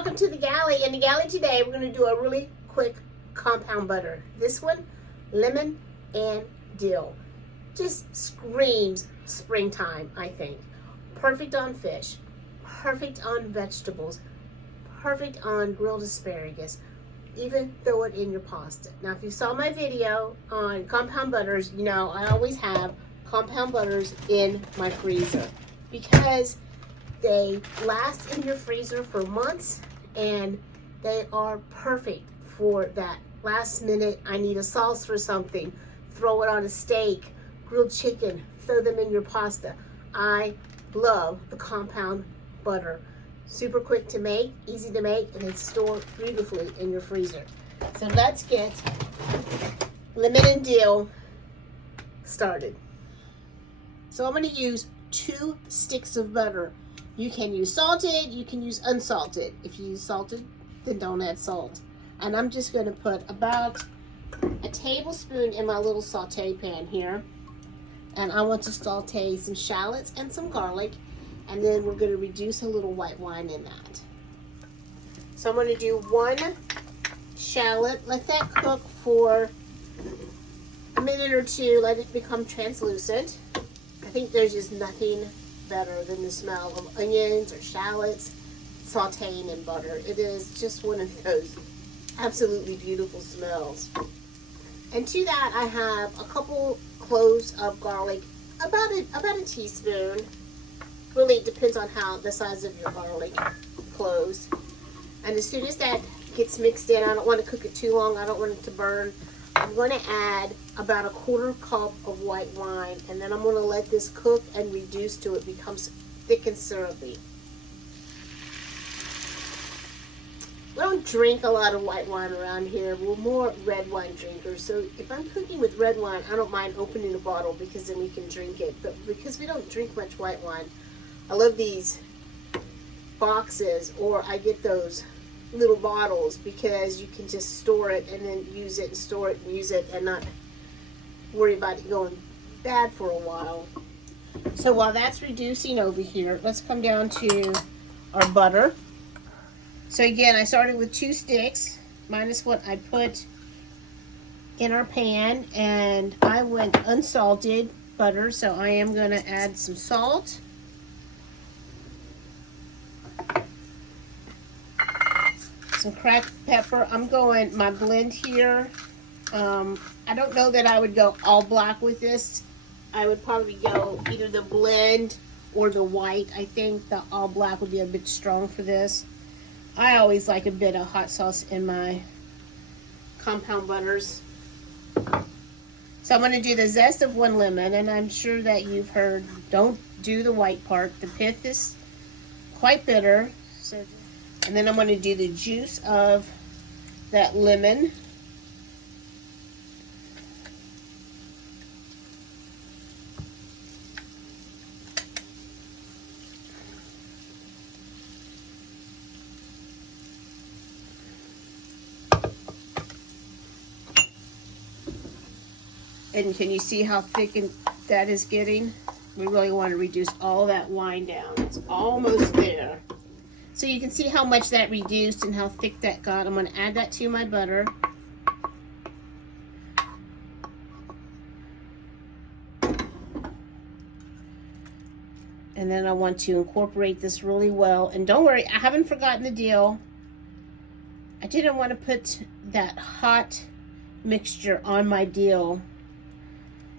welcome to the galley. In the galley today, we're going to do a really quick compound butter. This one, lemon and dill. Just screams springtime, I think. Perfect on fish, perfect on vegetables, perfect on grilled asparagus. Even throw it in your pasta. Now, if you saw my video on compound butters, you know I always have compound butters in my freezer because they last in your freezer for months and they are perfect for that last minute, I need a sauce for something, throw it on a steak, grilled chicken, throw them in your pasta. I love the compound butter. Super quick to make, easy to make, and it's stored beautifully in your freezer. So let's get lemon and dill started. So I'm going to use 2 sticks of butter. You can use salted, you can use unsalted. If you use salted, then don't add salt. And I'm just going to put about a tablespoon in my little saute pan here. And I want to saute some shallots and some garlic. And then we're going to reduce a little white wine in that. So I'm going to do 1 shallot. Let that cook for a minute or 2. Let it become translucent. I think there's just nothing better than the smell of onions or shallots sauteing in butter. It is just one of those absolutely beautiful smells. And to that I have a couple cloves of garlic, about a teaspoon. Really, it depends on how the size of your garlic cloves. And as soon as that gets mixed in, I don't want to cook it too long. I don't want it to burn. I'm going to add about a 1/4 cup of white wine, and then I'm going to let this cook and reduce till it becomes thick and syrupy. We don't drink a lot of white wine around here. We're more red wine drinkers. So if I'm cooking with red wine, I don't mind opening a bottle because then we can drink it. But because we don't drink much white wine, I love these boxes, or I get those little bottles because you can just store it and then use it and store it and use it and not worry about it going bad for a while. So while that's reducing over here, let's come down to our butter. So again, I started with 2 sticks minus what I put in our pan, and I went unsalted butter, so I am going to add some salt. Some cracked pepper. I'm going my blend here. I don't know that I would go all black with this. I would probably go either the blend or the white. I think the all black would be a bit strong for this. I always like a bit of hot sauce in my compound butters. So I'm going to do the zest of 1 lemon, and I'm sure that you've heard, don't do the white part. The pith is quite bitter. And then I'm going to do the juice of that lemon. And can you see how thick that is getting? We really want to reduce all that wine down. It's almost there. So you can see how much that reduced and how thick that got. I'm going to add that to my butter. And then I want to incorporate this really well. And don't worry, I haven't forgotten the dill. I didn't want to put that hot mixture on my dill.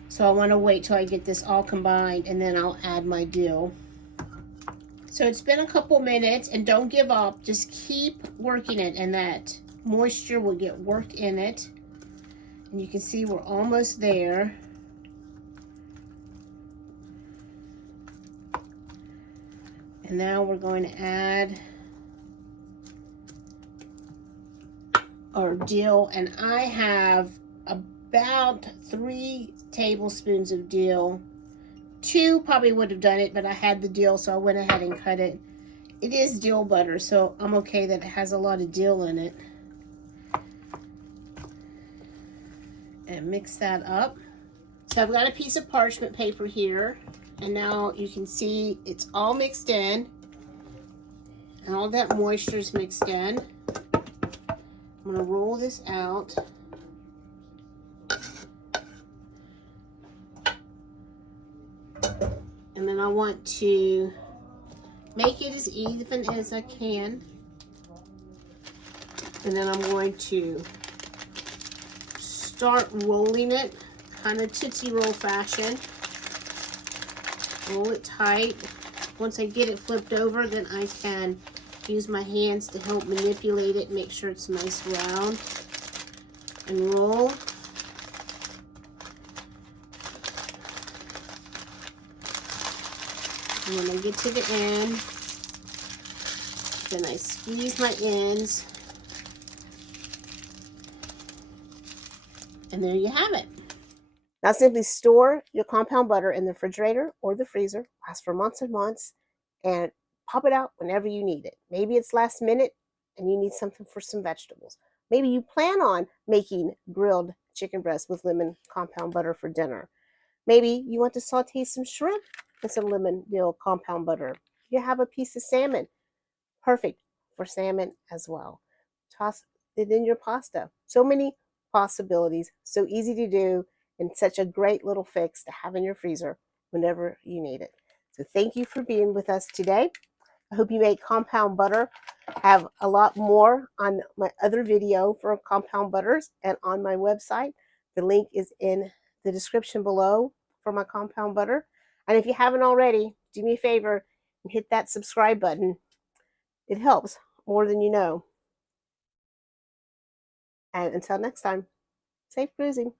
So I want to wait till I get this all combined, and then I'll add my dill. So it's been a couple minutes, and don't give up. Just keep working it, and that moisture will get worked in it. And you can see we're almost there. And now we're going to add our dill, and I have about 3 tablespoons of dill. 2 probably would have done it, but I had the dill, so I went ahead and cut it. It is dill butter, so I'm okay that it has a lot of dill in it. And mix that up. So I've got a piece of parchment paper here, and now you can see it's all mixed in. And all that moisture is mixed in. I'm going to roll this out. And then I want to make it as even as I can. And then I'm going to start rolling it, kind of Tootsie Roll fashion. Roll it tight. Once I get it flipped over, then I can use my hands to help manipulate it, make sure it's nice round. And roll. And when I get to the end, then I squeeze my ends. And there you have it. Now simply store your compound butter in the refrigerator or the freezer, lasts for months and months, and pop it out whenever you need it. Maybe it's last minute and you need something for some vegetables. Maybe you plan on making grilled chicken breast with lemon compound butter for dinner. Maybe you want to saute some shrimp with some lemon dill compound butter. You have a piece of salmon, perfect for salmon as well. Toss it in your pasta. So many possibilities, so easy to do, and such a great little fix to have in your freezer whenever you need it. So thank you for being with us today. I hope you make compound butter. I have a lot more on my other video for compound butters and on my website. The link is in the description below for my compound butter. And if you haven't already, do me a favor and hit that subscribe button. It helps more than you know. And until next time, safe cruising.